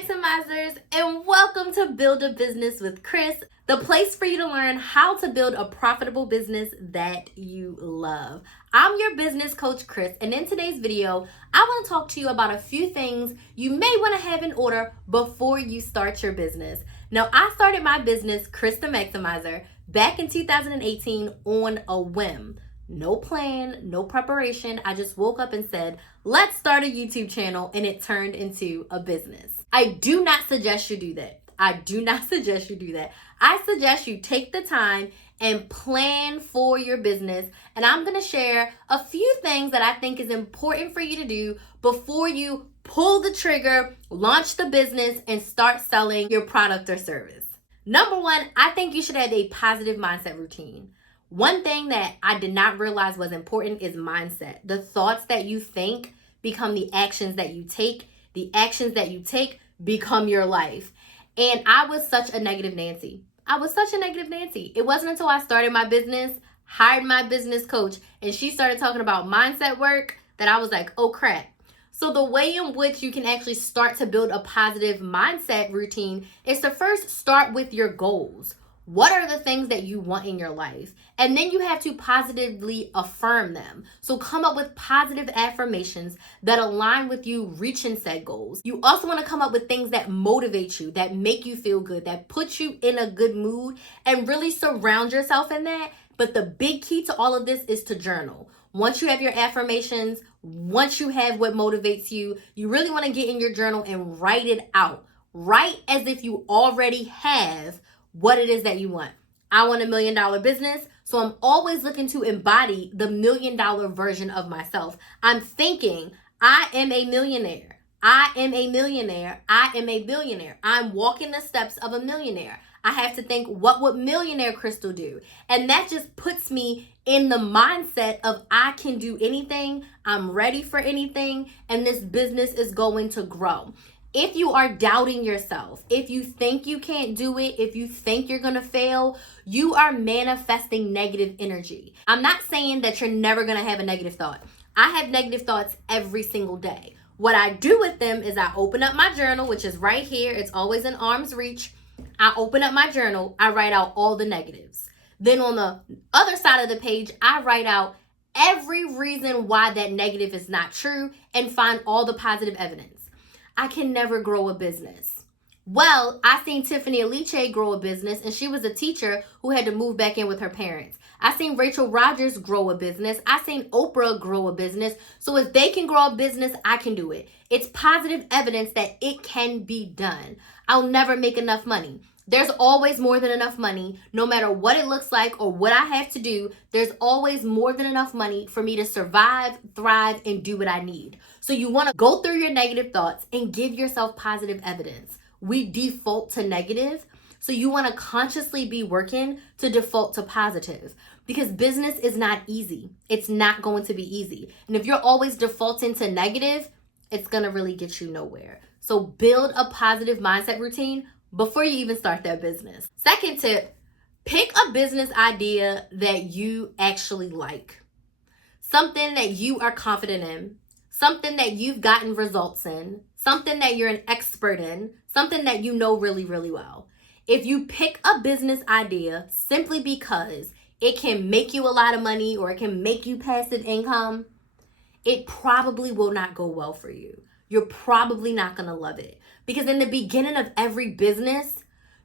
Maximizers, and welcome to Build a Business with Chris, the place for you to learn how to build a profitable business that you love. I'm your business coach, Chris, and in today's video, I want to talk to you about a few things you may want to have in order before you start your business. Now, I started my business, Chris the Maximizer, back in 2018 on a whim. No plan, no preparation. I just woke up and said, let's start a YouTube channel, and it turned into a business. I do not suggest you do that. I suggest you take the time and plan for your business. And I'm going to share a few things that I think is important for you to do before you pull the trigger, launch the business, and start selling your product or service. Number one, I think you should have a positive mindset routine. One thing that I did not realize was important is mindset. The thoughts that you think become the actions that you take. The actions that you take become your life. And I was such a negative Nancy. It wasn't until I started my business, hired my business coach, and she started talking about mindset work that I was like, oh crap. So the way in which you can actually start to build a positive mindset routine is to first start with your goals. What are the things that you want in your life? And then you have to positively affirm them. So come up with positive affirmations that align with you reaching said goals. You also want to come up with things that motivate you, that make you feel good, that put you in a good mood, and really surround yourself in that. But the big key to all of this is to journal. Once you have your affirmations, once you have what motivates you, you really want to get in your journal and write it out. Write as if you already have what it is that you want. I want $1 million business, so I'm always looking to embody the $1 million version of myself. I'm thinking, I am a millionaire. I am a millionaire. I am a billionaire. I'm walking the steps of a millionaire. I have to think, what would millionaire Crystal do? And that just puts me in the mindset of I can do anything, I'm ready for anything, and this business is going to grow. If you are doubting yourself, if you think you can't do it, if you think you're going to fail, you are manifesting negative energy. I'm not saying that you're never going to have a negative thought. I have negative thoughts every single day. What I do with them is I open up my journal, which is right here. It's always in arm's reach. I open up my journal. I write out all the negatives. Then on the other side of the page, I write out every reason why that negative is not true and find all the positive evidence. I can never grow a business. Well, I seen Tiffany Aliche grow a business, and she was a teacher who had to move back in with her parents. I seen Rachel Rodgers grow a business. I seen Oprah grow a business. So if they can grow a business, I can do it. It's positive evidence that it can be done. I'll never make enough money. There's always more than enough money. No matter what it looks like or what I have to do, there's always more than enough money for me to survive, thrive, and do what I need. So you want to go through your negative thoughts and give yourself positive evidence. We default to negative, so you want to consciously be working to default to positive, because business is not easy. It's not going to be easy. And if you're always defaulting to negative, it's going to really get you nowhere. So build a positive mindset routine before you even start that business. Second tip, pick a business idea that you actually like. Something that you are confident in, something that you've gotten results in, something that you're an expert in, something that you know really, really well. If you pick a business idea simply because it can make you a lot of money or it can make you passive income, it probably will not go well for you. You're probably not going to love it. Because in the beginning of every business,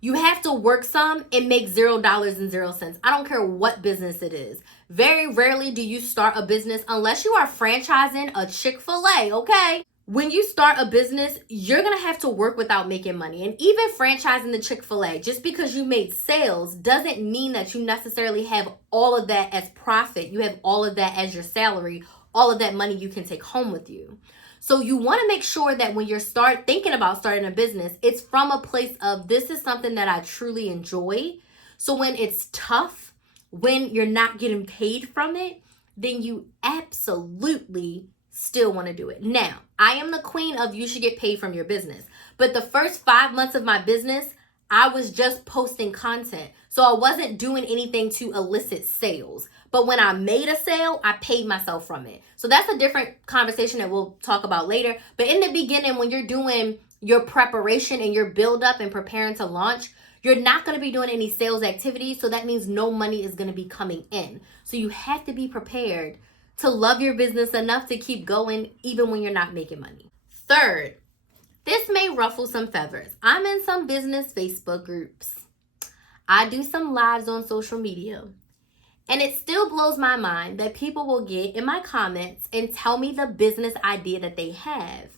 you have to work some and make $0.00. I don't care what business it is. Very rarely do you start a business unless you are franchising a Chick-fil-A, okay? When you start a business, you're going to have to work without making money. And even franchising the Chick-fil-A, just because you made sales doesn't mean that you necessarily have all of that as profit. You have all of that as your salary, all of that money you can take home with you. So you want to make sure that when you're thinking about starting a business, it's from a place of, this is something that I truly enjoy. So when it's tough, when you're not getting paid from it, then you absolutely still want to do it. Now, I am the queen of you should get paid from your business. But the first 5 months of my business, I was just posting content. So I wasn't doing anything to elicit sales. But when I made a sale, I paid myself from it. So that's a different conversation that we'll talk about later. But in the beginning, when you're doing your preparation and your build up and preparing to launch, you're not going to be doing any sales activities. So that means no money is going to be coming in. So you have to be prepared to love your business enough to keep going even when you're not making money. Third, this may ruffle some feathers. I'm in some business Facebook groups. I do some lives on social media. And it still blows my mind that people will get in my comments and tell me the business idea that they have.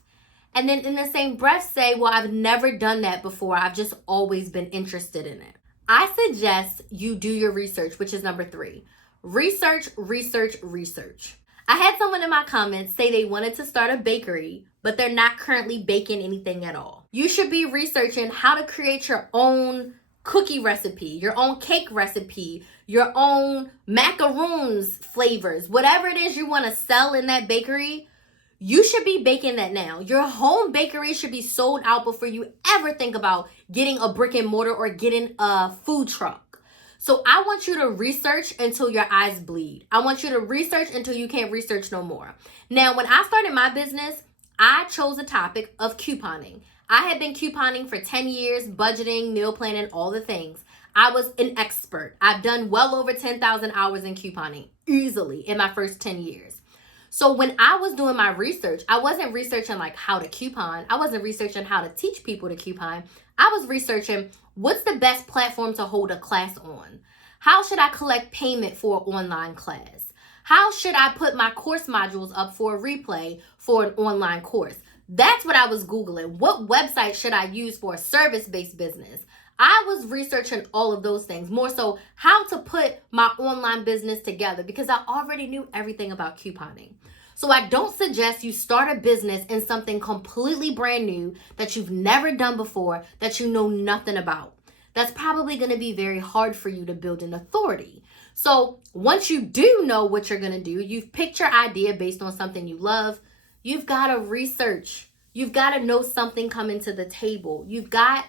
And then in the same breath say, well, I've never done that before. I've just always been interested in it. I suggest you do your research, which is number 3. Research, research, research. I had someone in my comments say they wanted to start a bakery, but they're not currently baking anything at all. You should be researching how to create your own cookie recipe, your own cake recipe, your own macaroons flavors, whatever it is you want to sell in that bakery. You should be baking that now. Your home bakery should be sold out before you ever think about getting a brick and mortar or getting a food truck. So I want you to research until your eyes bleed. I want you to research until you can't research no more. Now, when I started my business, I chose a topic of couponing. I had been couponing for 10 years, budgeting, meal planning, all the things. I was an expert. I've done well over 10,000 hours in couponing easily in my first 10 years. So when I was doing my research, I wasn't researching like how to coupon. I wasn't researching how to teach people to coupon. I was researching what's the best platform to hold a class on. How should I collect payment for an online class? How should I put my course modules up for a replay for an online course? That's what I was Googling. What website should I use for a service-based business? I was researching all of those things, more so how to put my online business together because I already knew everything about couponing. So I don't suggest you start a business in something completely brand new that you've never done before, that you know nothing about. That's probably going to be very hard for you to build an authority. So once you do know what you're going to do, you've picked your idea based on something you love, you've got to research. You've got to know something coming to the table. You've got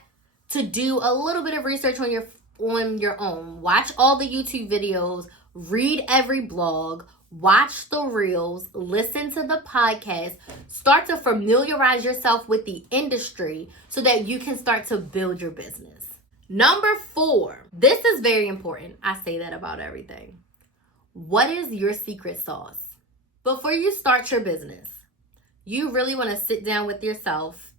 to do a little bit of research on your own. Watch all the YouTube videos, read every blog, watch the reels, listen to the podcast, start to familiarize yourself with the industry so that you can start to build your business. Number 4, this is very important. I say that about everything. What is your secret sauce? Before you start your business, you really want to sit down with yourself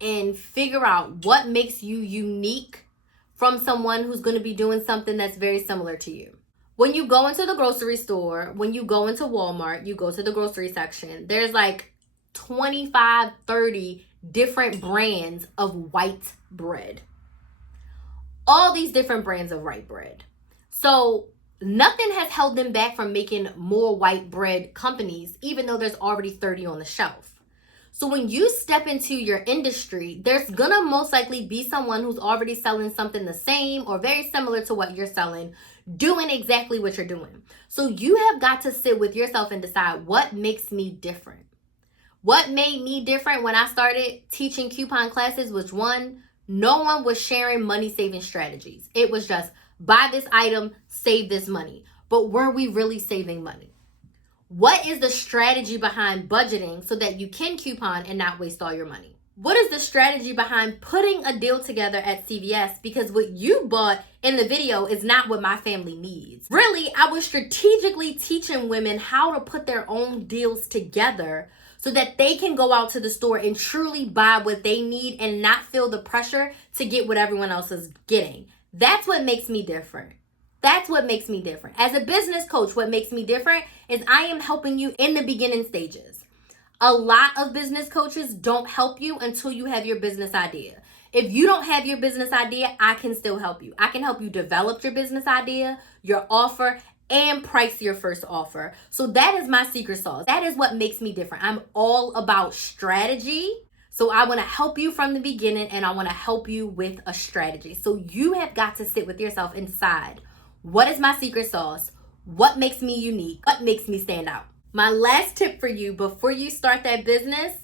and figure out what makes you unique from someone who's going to be doing something that's very similar to you. When you go into the grocery store, when you go into Walmart, you go to the grocery section, there's like 25, 30 different brands of white bread. All these different brands of white bread. So nothing has held them back from making more white bread companies, even though there's already 30 on the shelf. So when you step into your industry, there's gonna most likely be someone who's already selling something the same or very similar to what you're selling, doing exactly what you're doing. So you have got to sit with yourself and decide what makes me different. What made me different when I started teaching coupon classes was, one, no one was sharing money saving strategies. It was just buy this item, save this money. But were we really saving money? What is the strategy behind budgeting so that you can coupon and not waste all your money? What is the strategy behind putting a deal together at CVS? Because what you bought in the video is not what my family needs. Really, I was strategically teaching women how to put their own deals together so that they can go out to the store and truly buy what they need and not feel the pressure to get what everyone else is getting. That's what makes me different. That's what makes me different. As a business coach, what makes me different is I am helping you in the beginning stages. A lot of business coaches don't help you until you have your business idea. If you don't have your business idea, I can still help you. I can help you develop your business idea, your offer, and price your first offer. So that is my secret sauce. That is what makes me different. I'm all about strategy. So I want to help you from the beginning and I want to help you with a strategy. So you have got to sit with yourself and decide, what is my secret sauce? What makes me unique? What makes me stand out? My last tip for you before you start that business,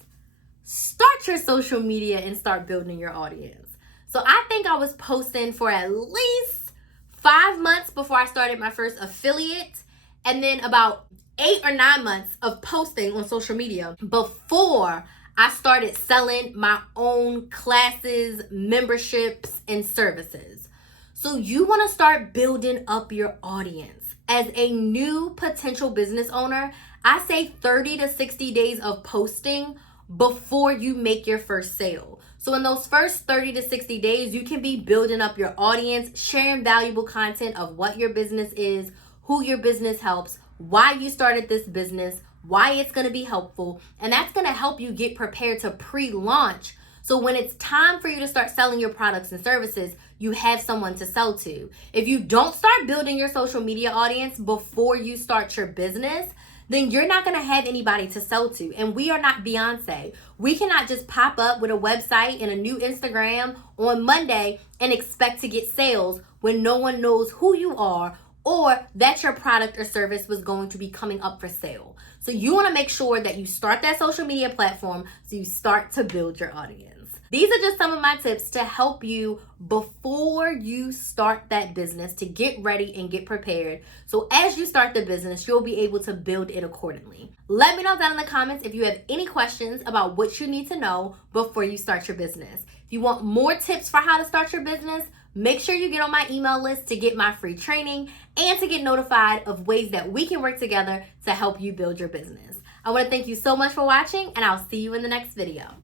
start your social media and start building your audience. So I think I was posting for at least 5 months before I started my first affiliate, and then about 8 or 9 months of posting on social media before I started selling my own classes, memberships, and services. So you want to start building up your audience. As a new potential business owner, I say 30 to 60 days of posting before you make your first sale. So in those first 30 to 60 days, you can be building up your audience, sharing valuable content of what your business is, who your business helps, why you started this business, why it's going to be helpful, and that's going to help you get prepared to pre-launch. So when it's time for you to start selling your products and services, you have someone to sell to. If you don't start building your social media audience before you start your business, then you're not going to have anybody to sell to. And we are not Beyonce. We cannot just pop up with a website and a new Instagram on Monday and expect to get sales when no one knows who you are or that your product or service was going to be coming up for sale. So you want to make sure that you start that social media platform so you start to build your audience. These are just some of my tips to help you before you start that business to get ready and get prepared. So as you start the business, you'll be able to build it accordingly. Let me know down in the comments if you have any questions about what you need to know before you start your business. If you want more tips for how to start your business, make sure you get on my email list to get my free training and to get notified of ways that we can work together to help you build your business. I want to thank you so much for watching, and I'll see you in the next video.